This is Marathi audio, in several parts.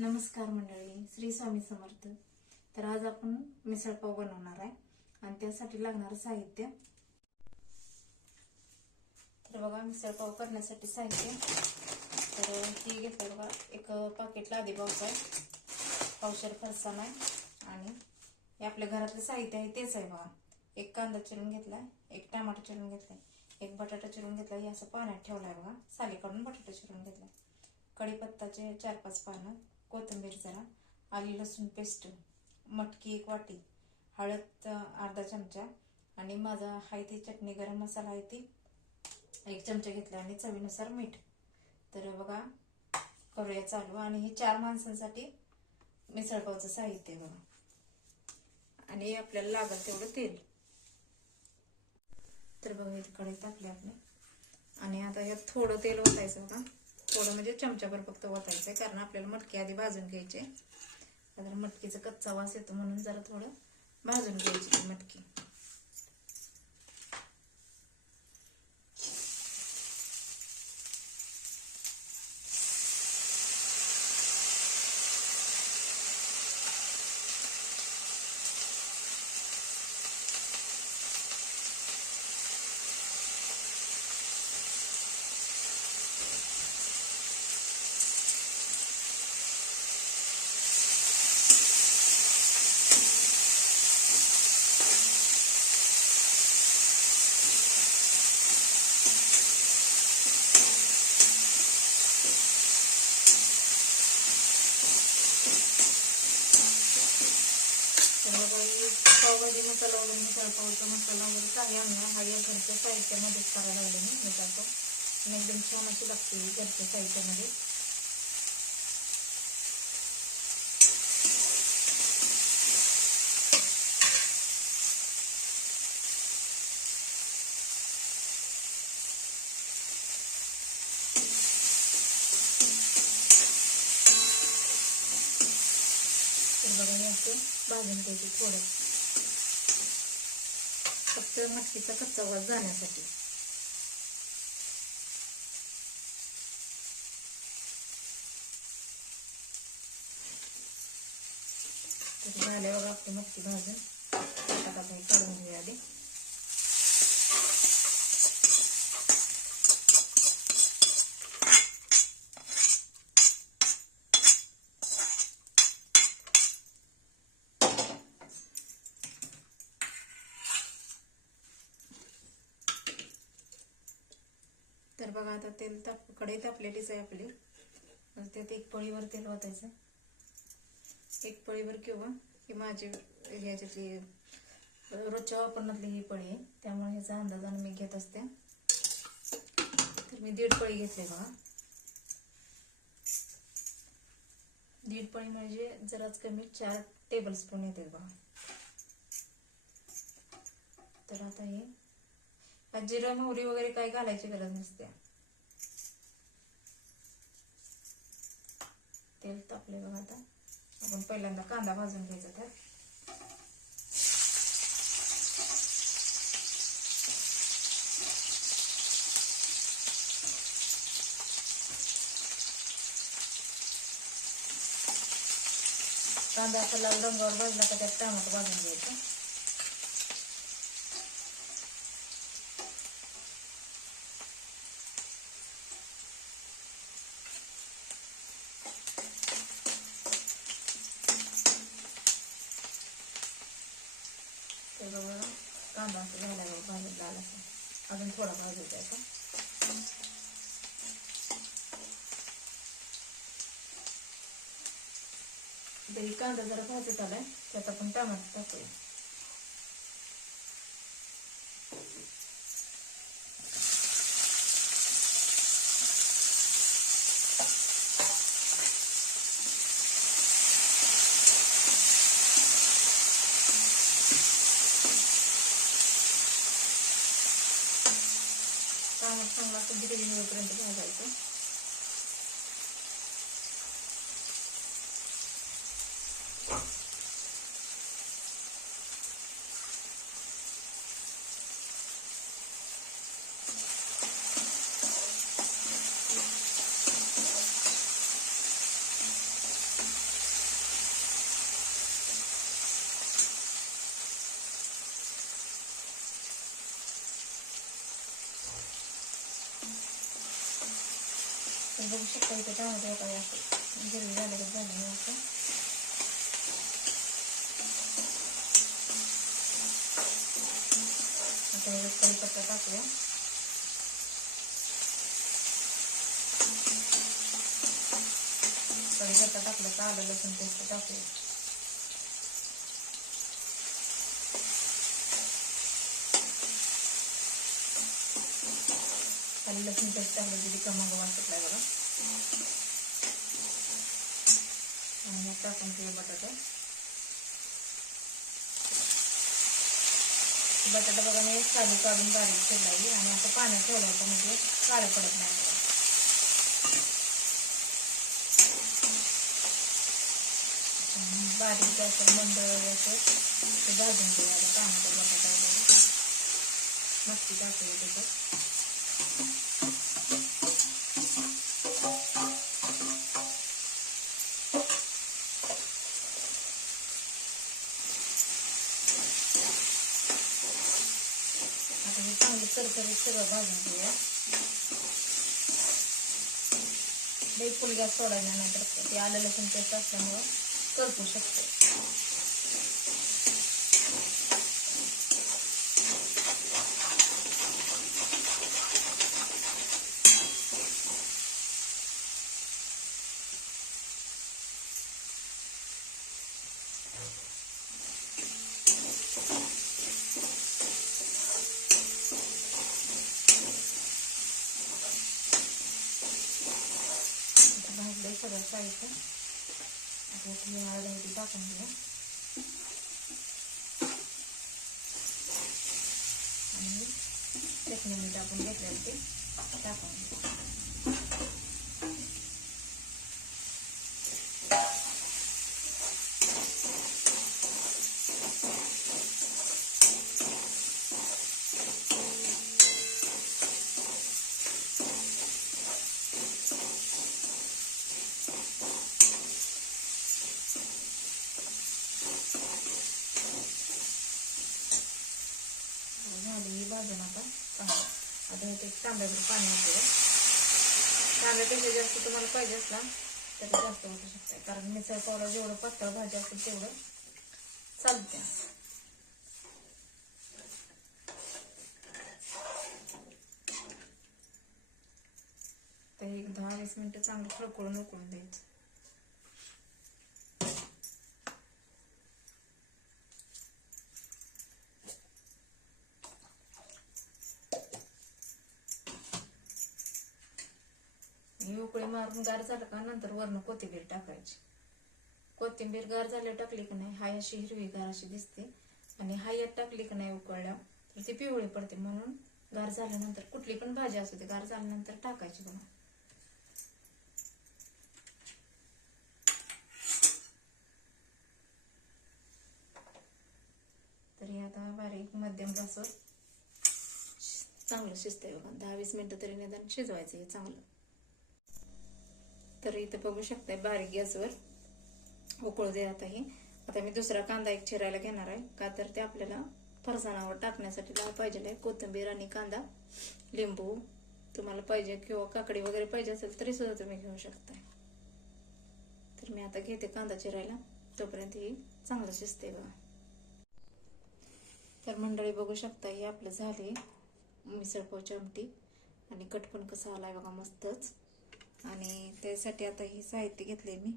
नमस्कार मंडळी श्री स्वामी समर्थ. तर आज आपण मिसळपाव बनवणार आहे आणि त्यासाठी लागणारं साहित्य. तर बघा मिसळपाव करण्यासाठी साहित्य. तर ही घेतलं बघा एक पाकिटला आधी पावसा आहे. पावशर फरसाण आहे आणि हे आपल्या घरातलं साहित्य आहे तेच आहे बघा. एक कांदा चिरून घेतलाय एक टमाटर चिरून घेतलाय एक बटाटा चिरून घेतलाय हे असं पाण्यात ठेवलाय बघा. सालीकडून बटाटा चिरून घेतलाय. कढीपत्ताचे चार पाच पानं कोथिंबीर जरा आली लसूण पेस्ट मटकी एक वाटी हळद अर्धा चमचा आणि माझा हाय ती चटणी गरम मसाला आहे ती एक चमचा घेतला आणि चवीनुसार मीठ. तर बघा करूया चालू. आणि हे चार माणसांसाठी मिसळपावचं साहित्य बघा. आणि आपल्याला लागेल तेवढं तेल. तर बघा इथे कढई टाकली आपली. आणि आता यात थोडं तेल ओतायचं बघा. थोडं म्हणजे चमच्याभर फक्त ओतायचं कारण आपल्याला मटकी आधी भाजून घ्यायचे कारण मटकीचा कच्चा वास येतो म्हणून जरा थोडं भाजून घ्यायची मटकी तर बघा हे पावभाजी मसाला वगैरे मिसळ पावचा मसाला वगैरे काही आणणार हा या घरच्या साहित्यामध्येच करायला लागले मी म्हणजे मिसळ आणि एकदम छान अशी लागते घरच्या साहित्यामध्ये. तर बघा हे असं भाजून थोडं. फक्त मटकीचा कच्चा वास जाण्यासाठी. तर झाले बघा आपली मटकी भाजून. आता काढून घेऊया आधी. तर बघा आता तेल ताप कढई तापलेलीच आहे आपली. त्यात एक पळीवर तेल ओतायचं. एक पळीवर किंवा ही माझी ह्याच्यातली रोजच्या वापरण्यातली ही पळी आहे. त्यामुळे ह्याचा अंदाजाने मी घेत असते. तर मी दीड पळी घेतली बघा. दीड पळी म्हणजे जराच कमी चार टेबल स्पून येते बघा. तर आता हे जिरं मोहरी वगैरे काही घालायची गरज नसते. तेल तापले बघा आता. आपण पहिल्यांदा कांदा भाजून घ्यायचा तर कांदा असा लाल रंगावर भाजला का त्यात टमाटर भाजून घ्यायचं ते बघा कांदा असं झाला बघा भाजून लाल असा. अजून थोडा भाजू द्यायचा तरी कांदा जरा भाजत आलाय त्यात आपण टमाटर टाकूया. टमाटर चांगला असं गिरवी तर बघू शकता इथे टमाटे काय असं. गिरवी झालं तर झालं असं. आता हे कढीपत्ता टाकूया. कढीपत्ता टाकलं का आलं लसूण पेस्ट टाकूया. खाली लसूण पेस्ट टाकलं तिथे कमा वाटत नाही बघा आणि मग टाकून ठेवू बटाटा. बटाटा बघा मी साली काढून बारीक चिरलाई आणि आता पाण्यात ठेवलायचं म्हणजे काळं पडत नाही. बारीक असं मंद असं ते भाजून घेऊया. आता पाण्याचा बटाटा वगैरे. मस्ती टाकूया त्याच्यात सगळं भाजून घेऊया. लई फुल गॅस सोडायला नाही तर ते आलं लसूण पेस्ट असल्यामुळं करपू शकते आता भाजलंय सगळं साहित्य आता हळद टाकून घेऊया आणि चटणी मीठ टाकून घेतलेलं ते टाकून घेऊ झाली ही भाजून आता चांगलं आता कांद्याचं पाणी होते कांद्यापेक्षा जास्त तुम्हाला पाहिजे असला तर जास्त होऊ शकते कारण मिसळ पावडर जेवढं पातळ भाजी असेल तेवढं चालते तर एक दहा वीस मिनिटं चांगलं खळकळून उकळून द्यायचं. ही उकळी मारून गार झालं का नंतर वरण कोथिंबीर टाकायची. कोथिंबीर गार झाल्यावर टाकली की नाही हाय अशी हिरवी गार अशी दिसते. आणि हायत टाकली की नाही उकळल्या तर ती पिवळी पडते म्हणून गार झाल्यानंतर कुठली पण भाजी असू दे गार झाल्यानंतर टाकायची बघा. तरी आता बारीक मध्यम गॅसवर चांगलं शिजतंय बघा. दहा वीस मिनिटं तरी निदान शिजवायचं हे चांगलं. तर इथं बघू शकताय बारीक गॅसवर उकळू दे आता आता मी दुसरा कांदा एक चिरायला घेणार आहे. का तर ते आपल्याला फरसाणावर टाकण्यासाठी लावा पाहिजे आहे कोथिंबीर आणि कांदा लिंबू तुम्हाला पाहिजे किंवा काकडी वगैरे पाहिजे असेल तरी सुद्धा तुम्ही घेऊ शकता तर मी आता घेते कांदा चिरायला. तोपर्यंत ही चांगलं शिजते बघा. तर मंडळी बघू शकता ही आपलं झाली मिसळपावची आमटी. आणि कटपण कसा आलाय बघा मस्तच. आणि त्यासाठी आता ही साहित्य घेतले मी.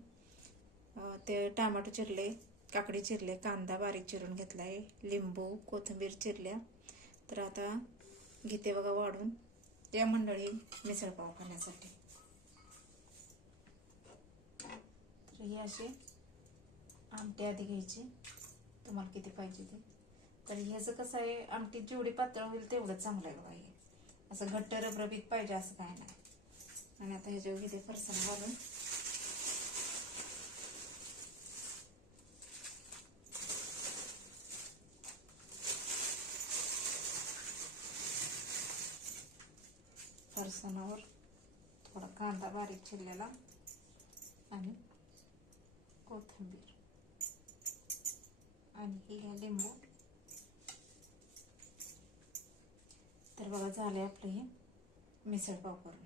ते टमाटो चिरले काकडी चिरले कांदा बारीक चिरून घेतला आहे लिंबू कोथिंबीर चिरल्या. तर आता घेते बघा वाढून. या मंडळी मिसळपाव खाण्यासाठी. तर ही अशी आमटी आधी घ्यायची. तुम्हाला किती पाहिजे ते. तर ह्याचं कसं आहे आमटी जेवढी पातळ होईल तेवढं चांगलं आहे बघा हे. असं घट्ट रबरबीत पाहिजे असं काय नाही. आणि आता ह्याच्यावर घेते फरसाण घालून. फरसाणावर थोडा कांदा बारीक चिरलेला आणि कोथिंबीर. आणि ही घ्या लिंबू. तर बघा झाले आपलं हे मिसळ पाव करून.